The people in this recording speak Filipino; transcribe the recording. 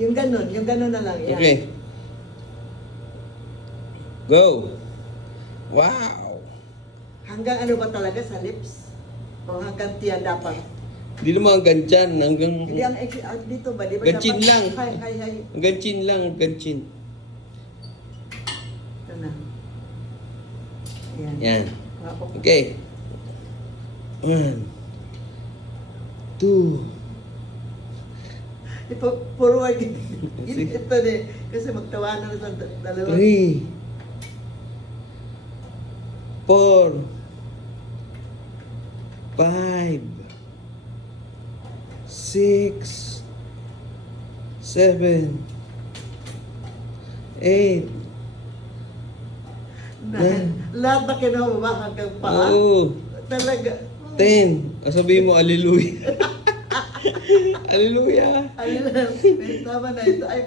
Yung ganun na lang. Yan. Okay. Go. Wow. Hanggang ano ba talaga sa lips? O hanggang tiyan dapat? Hindi naman hanggang tiyan, hanggang... Hindi ang dito ba? Di ba Hanggang chin lang. Hay. Hanggang chin lang, hanggang chin. Ito na. Yan. Yan. Wapok. Okay. 1, 2, Forward. Ito din. Kasi magtawanan na sa dalawa. 3, 4, 5, 6, 7, 8. Lahat na kinuha ba hanggang paa? Oo. Talaga. 10. Sabihin mo, Alleluia. Alleluia. Ayun na. Tama na ito. Ay,